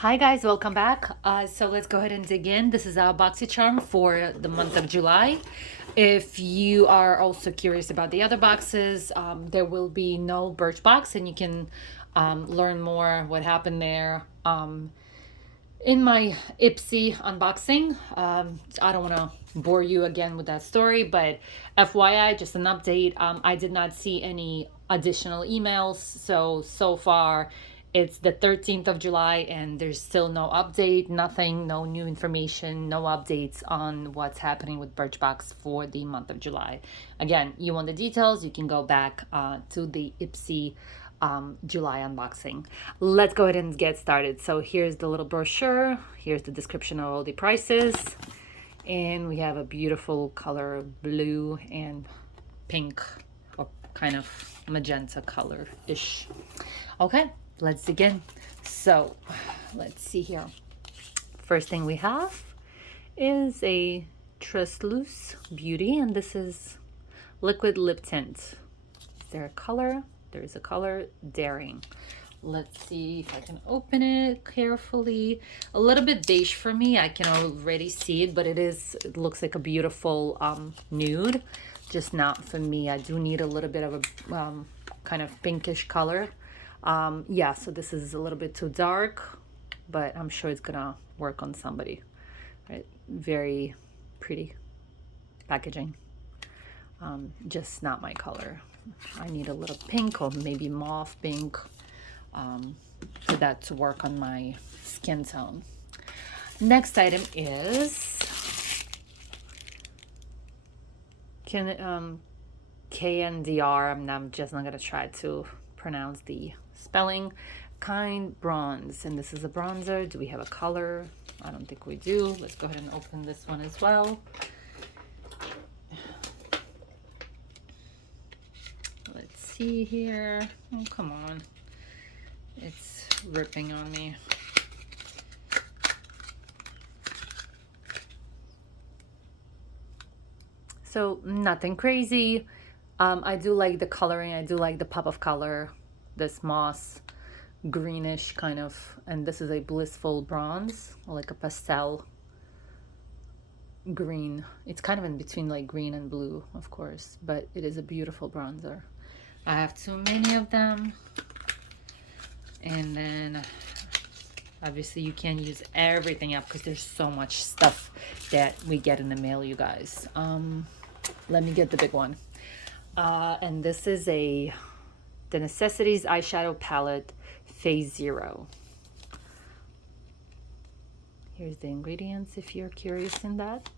Hi guys, welcome back. So let's go ahead and dig in. This is our BoxyCharm for the month of July. If you are also curious about the other boxes, there will be no Birchbox, and you can learn more what happened there in my Ipsy unboxing. I don't want to bore you again with that story, but FYI, just an update. I did not see any additional emails. So far, it's the 13th of July, and there's still no update, nothing, no new information, no updates on what's happening with Birchbox for the month of July. Again, you want the details, you can go back to the Ipsy July unboxing. Let's go ahead and get started. So here's the little brochure. Here's the description of all the prices. And we have a beautiful color, blue and pink, or kind of magenta color-ish. Okay, let's dig in. So let's see here. First thing we have is a Tresloose Beauty, and this is liquid lip tint. Is there a color? There is a color, Daring. Let's see if I can open it carefully. A little bit beige for me. I can already see it, but it looks like a beautiful nude. Just not for me. I do need a little bit of a kind of pinkish color. Yeah, so this is a little bit too dark, but I'm sure it's gonna work on somebody. Right? Very pretty packaging. Just not my color. I need a little pink or maybe mauve pink for that to work on my skin tone. Next item is KNDR. I'm just not gonna try to pronounce the spelling. Kind Bronze, and this is a bronzer. Do we have a color? I don't think we do. Let's go ahead and open this one as well. See here. Oh, come on. It's ripping on me. So nothing crazy. I do like the coloring. I do like the pop of color. This moss greenish kind of, and this is a blissful bronze, or like a pastel green. It's kind of in between like green and blue, of course, but it is a beautiful bronzer. I have too many of them. And then obviously you can't use everything up because there's so much stuff that we get in the mail, you guys. Let me get the big one. And this is the Necessities eyeshadow palette Phase 0. Here's the ingredients if you're curious in that.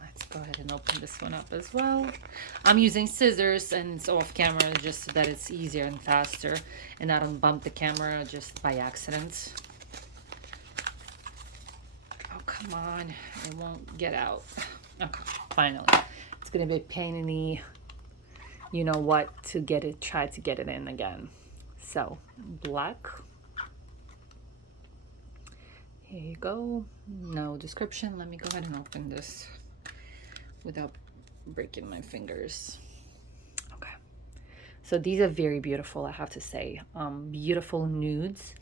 Let's go ahead and open this one up as well. I'm using scissors and it's off camera just so that it's easier and faster and I don't bump the camera just by accident. Oh, come on. It won't get out. Okay, finally. It's going to be a pain in the you know what to get it, try to get it in again. So, black. Here you go. No description. Let me go ahead and open this without breaking my fingers. Okay, so these are very beautiful, I have to say. Beautiful nudes,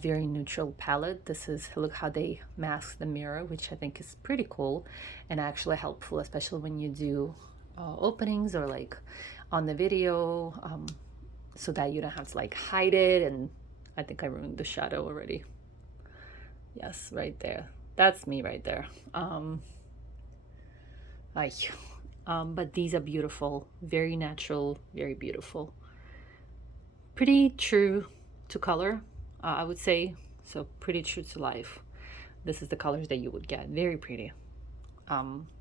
very neutral palette. This is, look how they mask the mirror, which I think is pretty cool and actually helpful, especially when you do openings or like on the video, so that you don't have to like hide it. And I think I ruined the shadow already. Yes, right there. That's me right there. But these are beautiful, very natural, very beautiful. Pretty true to color, I would say. So pretty true to life. This is the colors that you would get. Very pretty.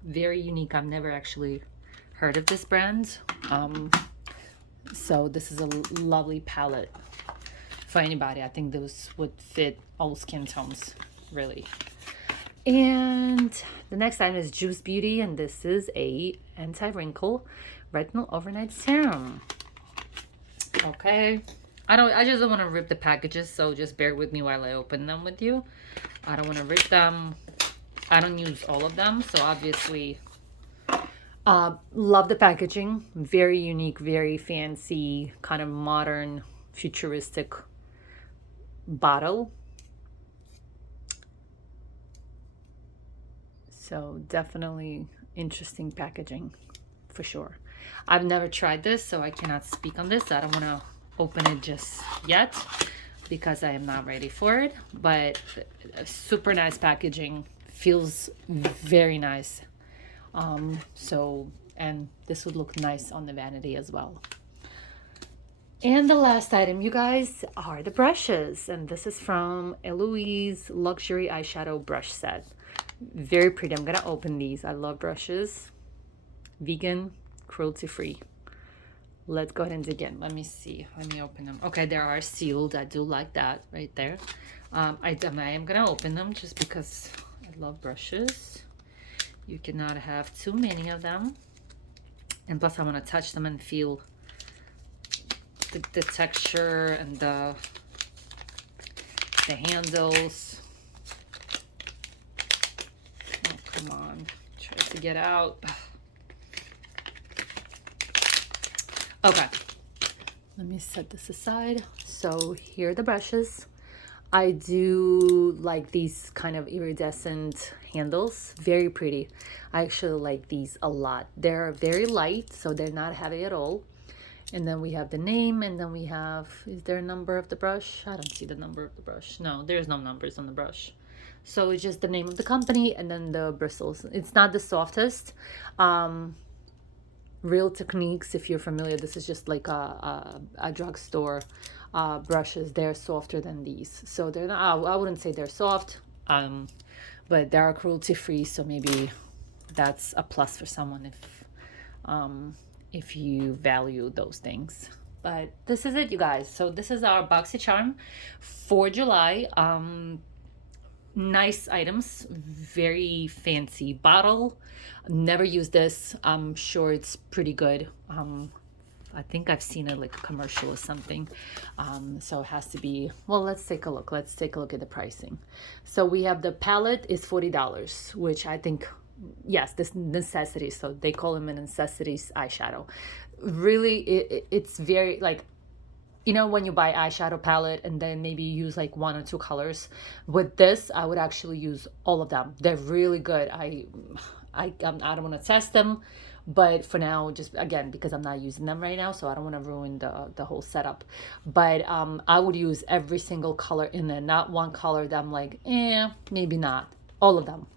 Very unique. I've never actually heard of this brand. So this is a lovely palette for anybody. I think those would fit all skin tones, really. And the next item is Juice Beauty, and this is a anti-wrinkle retinol overnight serum. Okay, I just don't want to rip the packages, so just bear with me while I open them with you. I don't want to rip them. I don't use all of them, so obviously love the packaging. Very unique, very fancy, kind of modern, futuristic bottle. So definitely interesting packaging for sure. I've never tried this, so I cannot speak on this. I don't want to open it just yet because I am not ready for it. But super nice packaging, feels very nice. So, and this would look nice on the vanity as well. And the last item, you guys, are the brushes. And this is from Eloise Luxury Eyeshadow Brush Set. Very pretty. I'm going to open these. I love brushes. Vegan, cruelty-free. Let's go ahead and dig in. Let me see. Let me open them. Okay, they are sealed. I do like that right there. I am going to open them just because I love brushes. You cannot have too many of them. And plus, I want to touch them and feel the texture and the handles. Oh, come on. Try to get out. Okay. Let me set this aside. So here are the brushes. I do like these kind of iridescent handles. Very pretty. I actually like these a lot. They're very light, so they're not heavy at all. And then we have the name, and then we have, is there a number of the brush? I don't see the number of the brush. No, there's no numbers on the brush. So it's just the name of the company and then the bristles. It's not the softest. Real Techniques, if you're familiar, this is just like a drugstore brushes. They're softer than these. So they're not, I wouldn't say they're soft, but they are cruelty free. So maybe that's a plus for someone if you value those things. But this is it, you guys. So this is our BoxyCharm for July. Nice items, very fancy bottle. Never used this. I'm sure it's pretty good. I think I've seen it like a commercial or something. So it has to be, well, let's take a look. Let's take a look at the pricing. So we have the palette is $40, which I think, yes, this necessity. So they call them a necessities eyeshadow. Really, it's very like, you know, when you buy eyeshadow palette and then maybe you use like one or two colors. With this, I would actually use all of them. They're really good. I don't want to test them, but for now, just again, because I'm not using them right now, so I don't want to ruin the whole setup. But I would use every single color in there, not one color that I'm like, maybe not. All of them,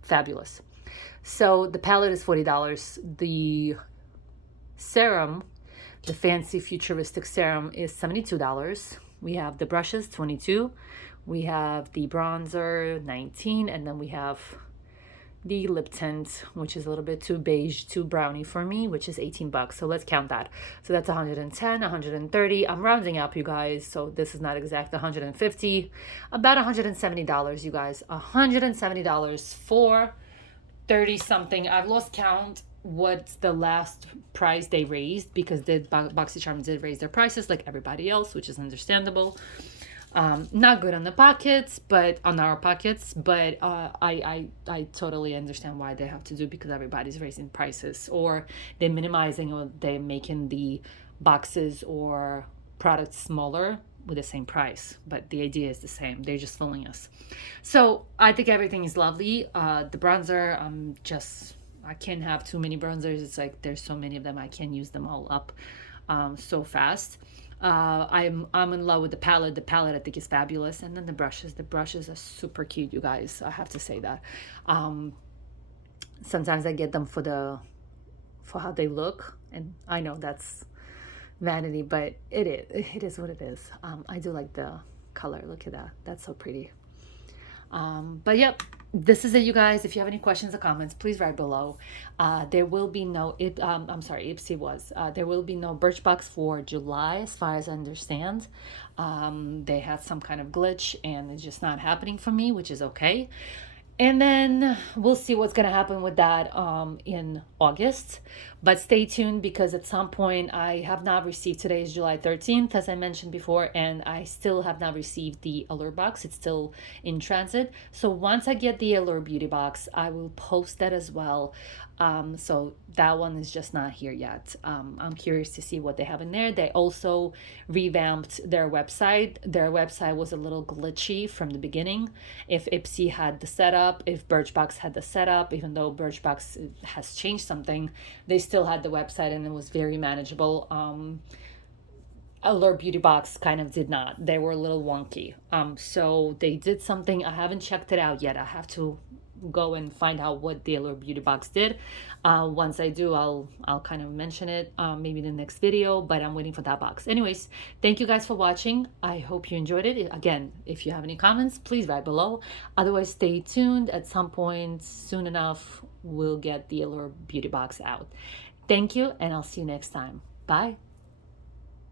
fabulous. So the palette is $40. The serum, the fancy futuristic serum, is $72. We have the brushes, $22. We have the bronzer, $19, and then we have the lip tint, which is a little bit too beige, too browny for me, which is $18. So let's count that. So that's 110, 130. I'm rounding up, you guys, so this is not exact 150. About $170, you guys. $170 for 30 something. I've lost count what's the last price they raised, because the BoxyCharm did raise their prices like everybody else, which is understandable. Not good on the pockets, but on our pockets, but I totally understand why they have to do, because everybody's raising prices, or they're minimizing, or they're making the boxes or products smaller with the same price, but the idea is the same. They're just fooling us. So I think everything is lovely. The bronzer, I can't have too many bronzers. It's like there's so many of them, I can't use them all up so fast. I'm in love with the palette. The palette I think is fabulous, and then the brushes are super cute, you guys. I have to say that. Sometimes I get them for how they look, and I know that's vanity, but it is what it is. I do like the color. Look at that, that's so pretty. But yep, this is it, you guys. If you have any questions or comments, please write below. There will be no, Ipsy was, there will be no Birchbox for July, as far as I understand. They had some kind of glitch and it's just not happening for me, which is okay. And then we'll see what's going to happen with that in August. But stay tuned, because at some point I have not received, today is July 13th, as I mentioned before, and I still have not received the Allure box. It's still in transit. So once I get the Allure Beauty box, I will post that as well. So that one is just not here yet. I'm curious to see what they have in there. They also revamped their website. Their website was a little glitchy from the beginning. If Ipsy had the setup, if Birchbox had the setup, even though Birchbox has changed something, they still had the website and it was very manageable. Allure Beauty Box kind of did not. They were a little wonky. So they did something. I haven't checked it out yet. I have to go and find out what the Allure Beauty Box did. Once I do, I'll kind of mention it, maybe in the next video, but I'm waiting for that box. Anyways, thank you guys for watching. I hope you enjoyed it. Again, if you have any comments, please write below. Otherwise, stay tuned. At some point soon enough, we'll get the Allure Beauty Box out. Thank you, and I'll see you next time. Bye.